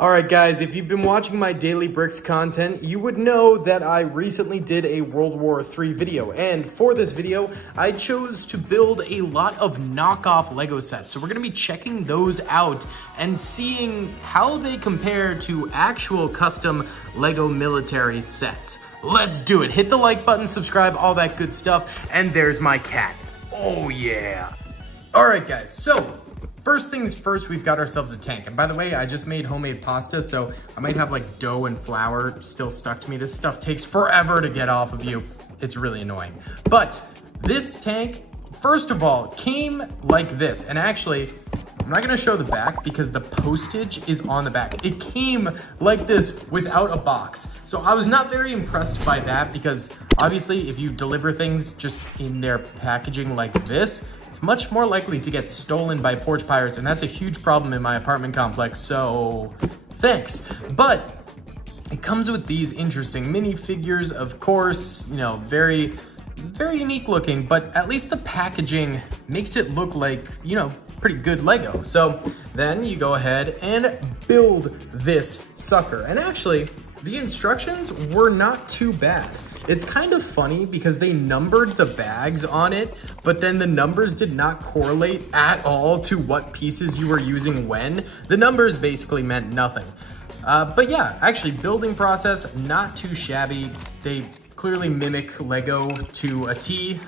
Alright guys, if you've been watching my Daily Bricks content, you would know that I recently did a World War III video, and for this video, I chose to build a lot of knockoff Lego sets. So we're going to be checking those out and seeing how they compare to actual custom Lego military sets. Let's do it. Hit the like button, subscribe, all that good stuff, and there's my cat. Oh yeah. Alright guys, so first things first, we've got ourselves a tank. And by the way, I just made homemade pasta, so I might have like dough and flour still stuck to me. This stuff takes forever to get off of you. It's really annoying. But this tank, first of all, came like this. And actually, I'm not gonna show the back because the postage is on the back. It came like this without a box. So I was not very impressed by that because obviously if you deliver things just in their packaging like this, it's much more likely to get stolen by porch pirates, and that's a huge problem in my apartment complex, so thanks. But it comes with these interesting minifigures, of course, you know, very unique looking, but at least the packaging makes it look like, you know, pretty good Lego. So then you go ahead and build this sucker. And actually, the instructions were not too bad. It's kind of funny because they numbered the bags on it, but then the numbers did not correlate at all to what pieces you were using when. The numbers basically meant nothing. But yeah, actually building process, not too shabby. They clearly mimic Lego to a T.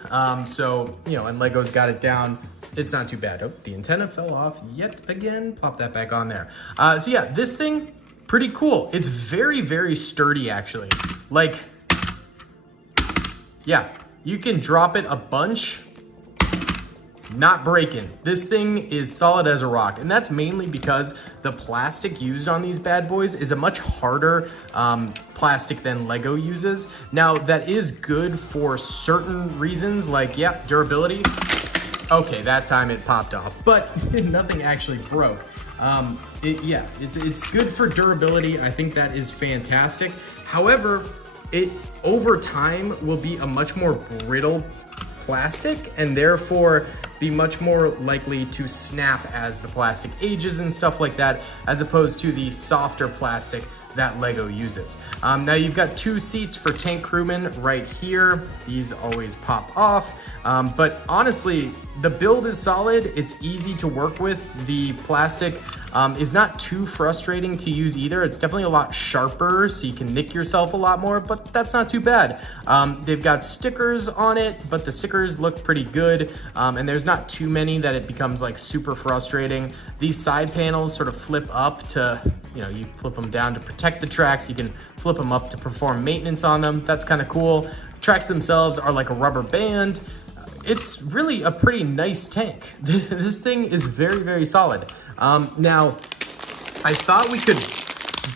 So, you know, and Lego's got it down. It's not too bad. Oh, the antenna fell off yet again. Plop that back on there. So yeah, this thing, pretty cool. It's very sturdy actually. Like, yeah, you can drop it a bunch, not breaking. This thing is solid as a rock, and that's mainly because the plastic used on these bad boys is a much harder plastic than Lego uses. Now, that is good for certain reasons, like, yeah, durability. Okay, that time it popped off, but nothing actually broke. Yeah, it's good for durability. I think that is fantastic. However, it over time will be a much more brittle plastic and therefore be much more likely to snap as the plastic ages and stuff like that, as opposed to the softer plastic that Lego uses. Now you've got two seats for tank crewmen right here. These always pop off, but honestly, the build is solid. It's easy to work with. The plastic is not too frustrating to use either. It's definitely a lot sharper, so you can nick yourself a lot more, but that's not too bad. They've got stickers on it, but the stickers look pretty good, and there's not too many that it becomes like super frustrating. These side panels sort of flip up to, you know, you flip them down to protect the tracks. You can flip them up to perform maintenance on them. That's kind of cool. Tracks themselves are like a rubber band. It's really a pretty nice tank. This thing is very solid. Now, I thought we could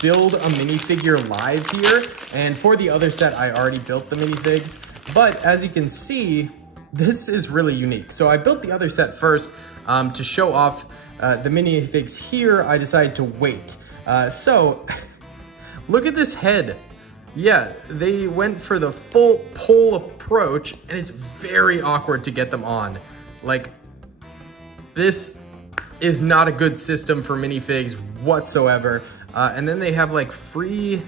build a minifigure live here, and for the other set, I already built the minifigs, but as you can see, this is really unique. So I built the other set first to show off the minifigs here. I decided to wait. So, look at this head. Yeah, they went for the full pole approach, and it's very awkward to get them on. Like, this is not a good system for minifigs whatsoever. And then they have like free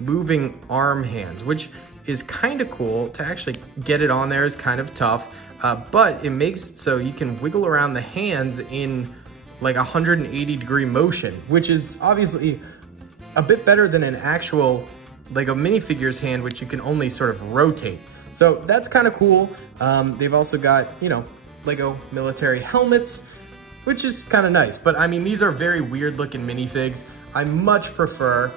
moving arm hands, which is kind of cool. To actually get it on there is kind of tough, but it makes it so you can wiggle around the hands in like 180-degree motion, which is obviously a bit better than an actual Lego minifigure's hand, which you can only sort of rotate. So that's kind of cool. They've also got, you know, Lego military helmets, which is kind of nice. But I mean, these are very weird looking minifigs. I much prefer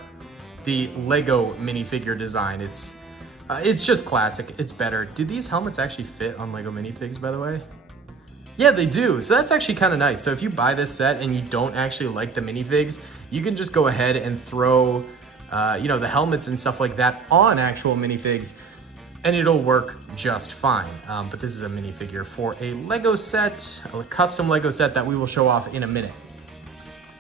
the Lego minifigure design. It's just classic, it's better. Do these helmets actually fit on Lego minifigs, by the way? Yeah, they do. So that's actually kind of nice. So if you buy this set and you don't actually like the minifigs, you can just go ahead and throw, you know, the helmets and stuff like that on actual minifigs, and it'll work just fine. But this is a minifigure for a Lego set, a custom Lego set that we will show off in a minute.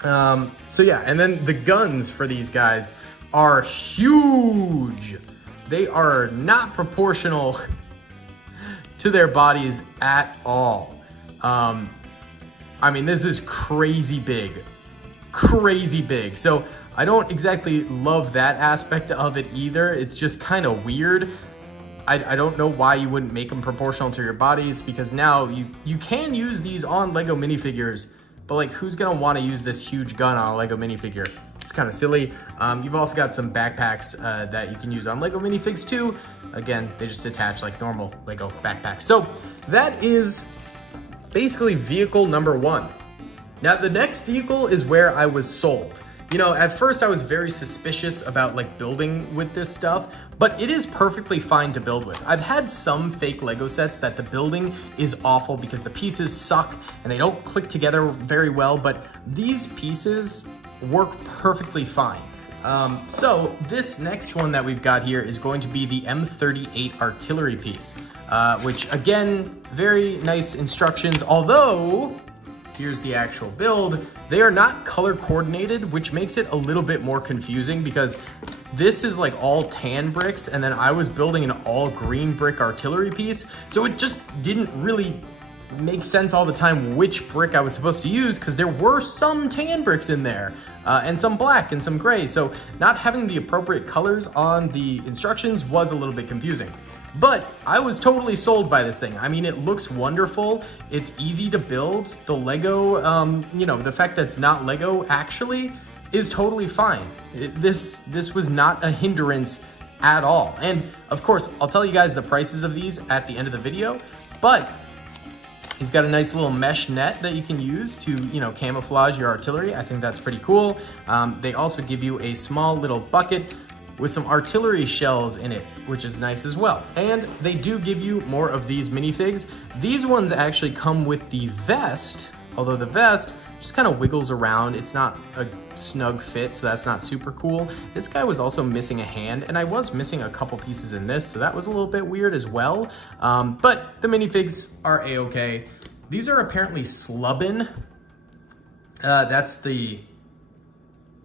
So yeah, and then the guns for these guys are huge. They are not proportional to their bodies at all. I mean, this is crazy big. crazy big. So I don't exactly love that aspect of it either. It's just kind of weird. I don't know why you wouldn't make them proportional to your bodies, because now you can use these on Lego minifigures, but like who's gonna wanna use this huge gun on a Lego minifigure? It's kind of silly. You've also got some backpacks that you can use on Lego minifigs too. Again, they just attach like normal Lego backpacks. So that is basically vehicle number 1. Now the next vehicle is where I was sold. You know, at first I was very suspicious about like building with this stuff, but it is perfectly fine to build with. I've had some fake Lego sets that the building is awful because the pieces suck and they don't click together very well, but these pieces work perfectly fine. So this next one that we've got here is going to be the M38 artillery piece, which again, very nice instructions, although here's the actual build. They are not color coordinated, which makes it a little bit more confusing because this is like all tan bricks and then I was building an all green brick artillery piece. So it just didn't really make sense all the time which brick I was supposed to use because there were some tan bricks in there and some black and some gray. So not having the appropriate colors on the instructions was a little bit confusing. But I was totally sold by this thing. I mean, it looks wonderful. It's easy to build. The Lego, you know, the fact that it's not Lego actually is totally fine. This was not a hindrance at all. And of course, I'll tell you guys the prices of these at the end of the video, but you've got a nice little mesh net that you can use to, you know, camouflage your artillery. I think that's pretty cool. They also give you a small little bucket with some artillery shells in it, which is nice as well. And they do give you more of these minifigs. These ones actually come with the vest, although the vest just kind of wiggles around. It's not a snug fit, so that's not super cool. This guy was also missing a hand, and I was missing a couple pieces in this, so that was a little bit weird as well. But the minifigs are a-okay. These are apparently Slubbin. That's the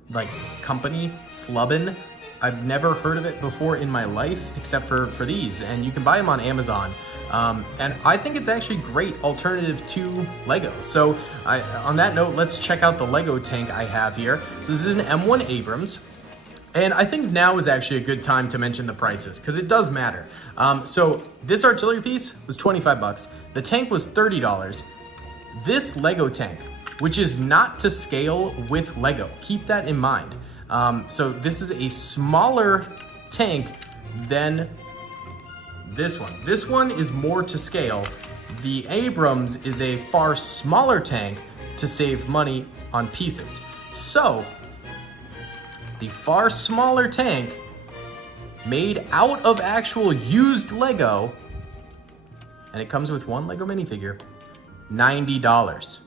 like company, Slubbin. I've never heard of it before in my life, except for these, and you can buy them on Amazon. And I think it's actually a great alternative to Lego. So on that note, let's check out the Lego tank I have here. So this is an M1 Abrams, and I think now is actually a good time to mention the prices, because it does matter. So this artillery piece was 25 bucks. The tank was $30. This Lego tank, which is not to scale with Lego, keep that in mind. So this is a smaller tank than this one. This one is more to scale. The Abrams is a far smaller tank to save money on pieces. So the far smaller tank made out of actual used Lego, and it comes with one Lego minifigure, $90.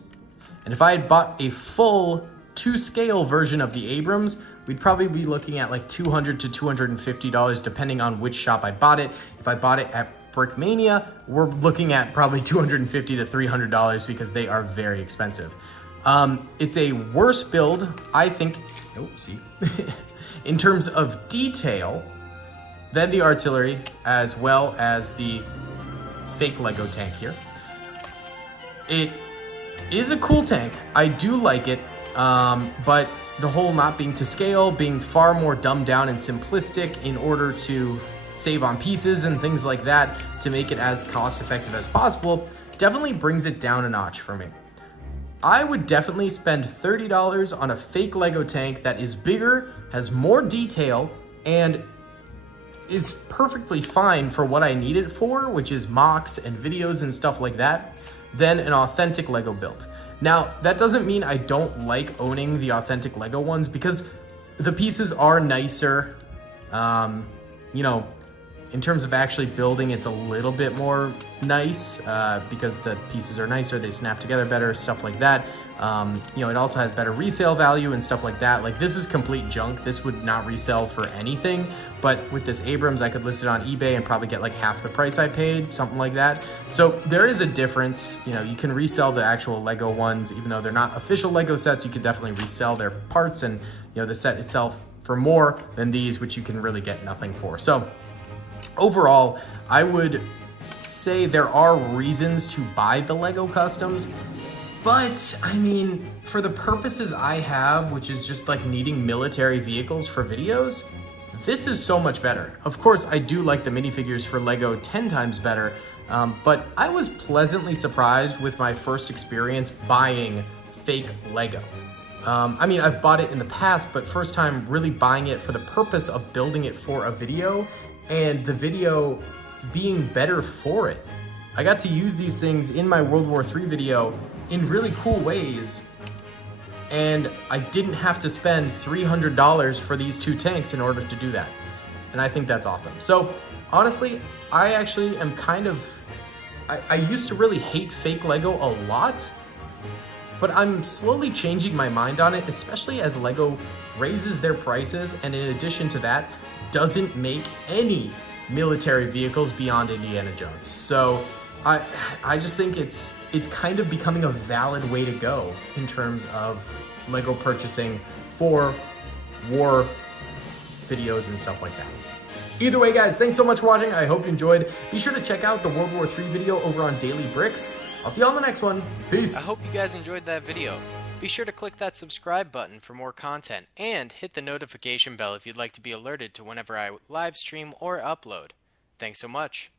And if I had bought a full to scale version of the Abrams, we'd probably be looking at like $200 to $250 depending on which shop I bought it. If I bought it at Brickmania, we're looking at probably $250 to $300 because they are very expensive. It's a worse build, I think, in terms of detail than the artillery, as well as the fake Lego tank here. It is a cool tank. I do like it, but the whole not being to scale, being far more dumbed down and simplistic in order to save on pieces and things like that to make it as cost effective as possible, definitely brings it down a notch for me. I would definitely spend $30 on a fake Lego tank that is bigger, has more detail, and is perfectly fine for what I need it for, which is mocks and videos and stuff like that, than an authentic Lego build. Now, that doesn't mean I don't like owning the authentic Lego ones, because the pieces are nicer. You know, in terms of actually building, it's a little bit more nice because the pieces are nicer, they snap together better, stuff like that. You know, it also has better resale value and stuff like that. Like, this is complete junk. This would not resell for anything, but with this Abrams, I could list it on eBay and probably get like half the price I paid, something like that. So there is a difference. You know, you can resell the actual Lego ones, even though they're not official Lego sets, you could definitely resell their parts and, you know, the set itself for more than these, which you can really get nothing for. So overall, I would say there are reasons to buy the Lego customs, But, I mean, for the purposes I have, which is just like needing military vehicles for videos, this is so much better. Of course, I do like the minifigures for LEGO 10 times better, but I was pleasantly surprised with my first experience buying fake LEGO. I mean, I've bought it in the past, but first time really buying it for the purpose of building it for a video, and the video being better for it. I got to use these things in my World War III video in really cool ways, and I didn't have to spend $300 for these 2 tanks in order to do that. And I think that's awesome. So honestly, I actually am kind of, I used to really hate fake LEGO a lot, but I'm slowly changing my mind on it, especially as LEGO raises their prices, and in addition to that, doesn't make any military vehicles beyond Indiana Jones. So I just think it's kind of becoming a valid way to go in terms of LEGO purchasing for war videos and stuff like that. Either way, guys, thanks so much for watching. I hope you enjoyed. Be sure to check out the World War III video over on Daily Bricks. I'll see you on the next one. Peace. I hope you guys enjoyed that video. Be sure to click that subscribe button for more content, and hit the notification bell if you'd like to be alerted to whenever I live stream or upload. Thanks so much.